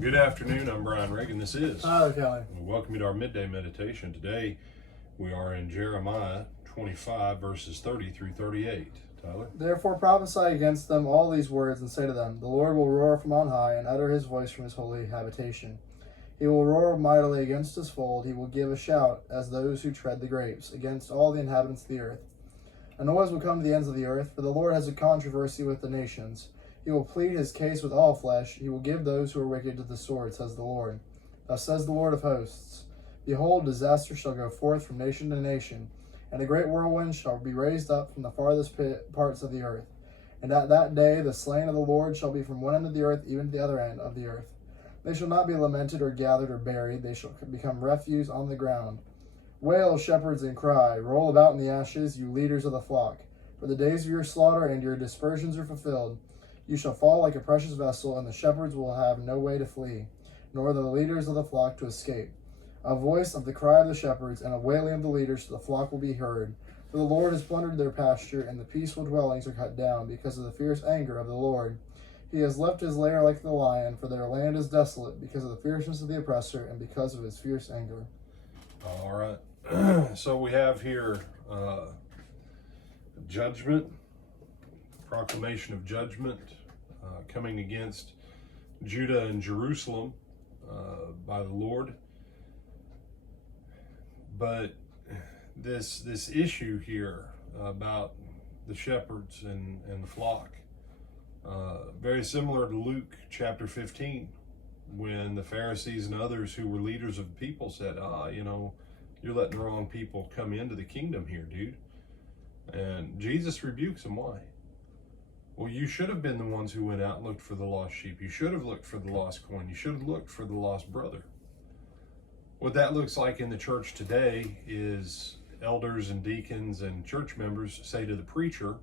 Good afternoon, I'm Brian Reagan. This is Hi, Kelly. Welcome you to our midday meditation. Today we are in Jeremiah 25 verses 30 through 38. Tyler? Therefore prophesy against them all these words, and say to them, the Lord will roar from on high, and utter his voice from his holy habitation. He will roar mightily against his fold. He will give a shout as those who tread the grapes, against all the inhabitants of the earth. A noise will come to the ends of the earth, for the Lord has a controversy with the nations. He will plead his case with all flesh. He will give those who are wicked to the sword, says the Lord. Thus says the Lord of hosts, behold, disaster shall go forth from nation to nation, and a great whirlwind shall be raised up from the farthest parts of the earth. And at that day the slain of the Lord shall be from one end of the earth even to the other end of the earth. They shall not be lamented or gathered or buried. They shall become refuse on the ground. Wail, shepherds, and cry. Roll about in the ashes, you leaders of the flock. For the days of your slaughter and your dispersions are fulfilled. You shall fall like a precious vessel, and the shepherds will have no way to flee, nor the leaders of the flock to escape. A voice of the cry of the shepherds and a wailing of the leaders to the flock will be heard. For the Lord has plundered their pasture, and the peaceful dwellings are cut down because of the fierce anger of the Lord. He has left his lair like the lion, for their land is desolate because of the fierceness of the oppressor and because of his fierce anger. All right. So we have here judgment, proclamation of judgment coming against Judah and Jerusalem by the Lord. But this issue here about the shepherds and the flock, very similar to Luke chapter 15, when the Pharisees and others who were leaders of the people said, you're letting the wrong people come into the kingdom here, dude. And Jesus rebukes them. Why? Well, you should have been the ones who went out and looked for the lost sheep. You should have looked for the lost coin. You should have looked for the lost brother. What that looks like in the church today is elders and deacons and church members say to the preacher,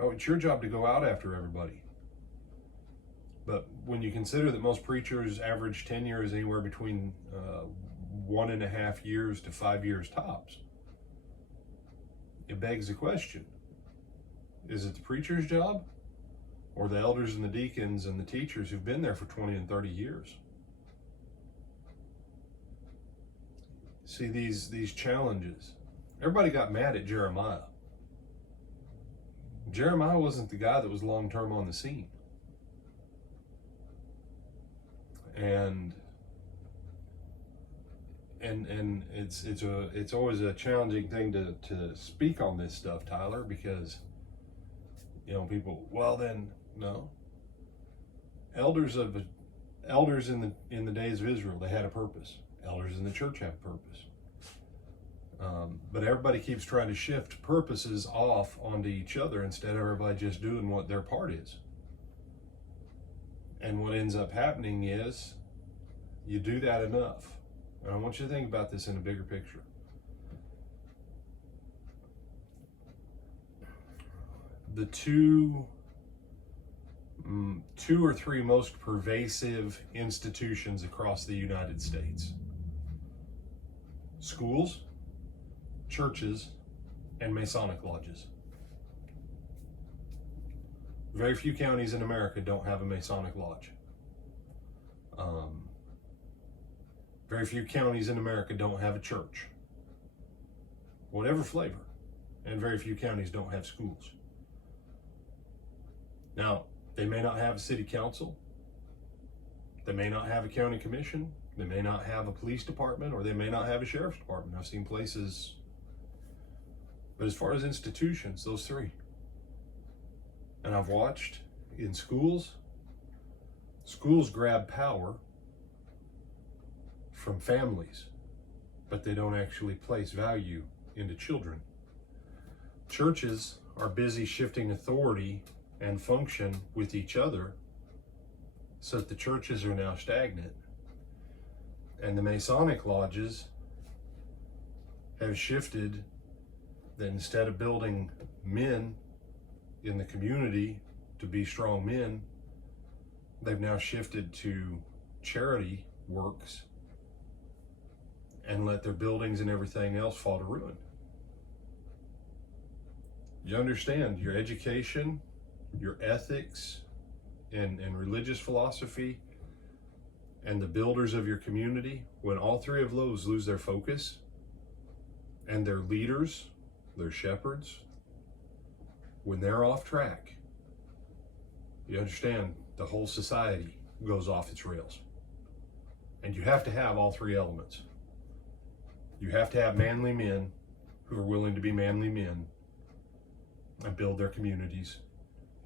it's your job to go out after everybody. But when you consider that most preachers average tenure is anywhere between 1.5 years to 5 years tops, it begs the question, is it the preacher's job or the elders and the deacons and the teachers who've been there for 20 and 30 years? See, these challenges. Everybody got mad at Jeremiah. Jeremiah wasn't the guy that was long-term on the scene. And it's always a challenging thing to speak on this stuff, Tyler, because people, well then, no. Elders in the days of Israel, they had a purpose. Elders in the church have purpose. But everybody keeps trying to shift purposes off onto each other instead of everybody just doing what their part is. And what ends up happening is you do that enough. And I want you to think about this in a bigger picture. The two or three most pervasive institutions across the United States: schools, churches, and Masonic lodges. Very few counties in America don't have a Masonic lodge. Very few counties in America don't have a church, whatever flavor, and very few counties don't have schools. Now, they may not have a city council, they may not have a county commission, they may not have a police department, or they may not have a sheriff's department. I've seen places, but as far as institutions, those three. And I've watched in schools grab power from families, but they don't actually place value into children. Churches are busy shifting authority and function with each other so that the churches are now stagnant. And the Masonic lodges have shifted that instead of building men in the community to be strong men, they've now shifted to charity works and let their buildings and everything else fall to ruin. You understand, your education, your ethics, and religious philosophy and the builders of your community, when all three of those lose their focus, and their leaders, their shepherds, when they're off track, you understand the whole society goes off its rails. And you have to have all three elements. You have to have manly men who are willing to be manly men and build their communities.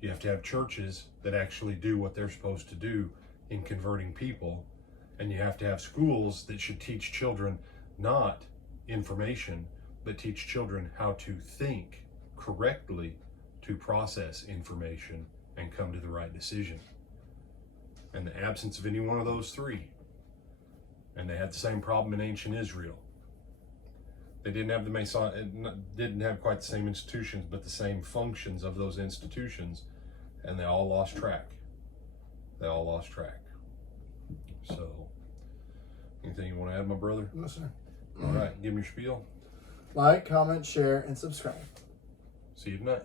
You have to have churches that actually do what they're supposed to do in converting people. And you have to have schools that should teach children not information, but teach children how to think correctly, to process information and come to the right decision. And the absence of any one of those three, and they had the same problem in ancient Israel. They didn't have didn't have quite the same institutions, but the same functions of those institutions, and they all lost track. They all lost track. So, anything you want to add, my brother? No, sir. All right, give me your spiel. Like, comment, share, and subscribe. See you tonight.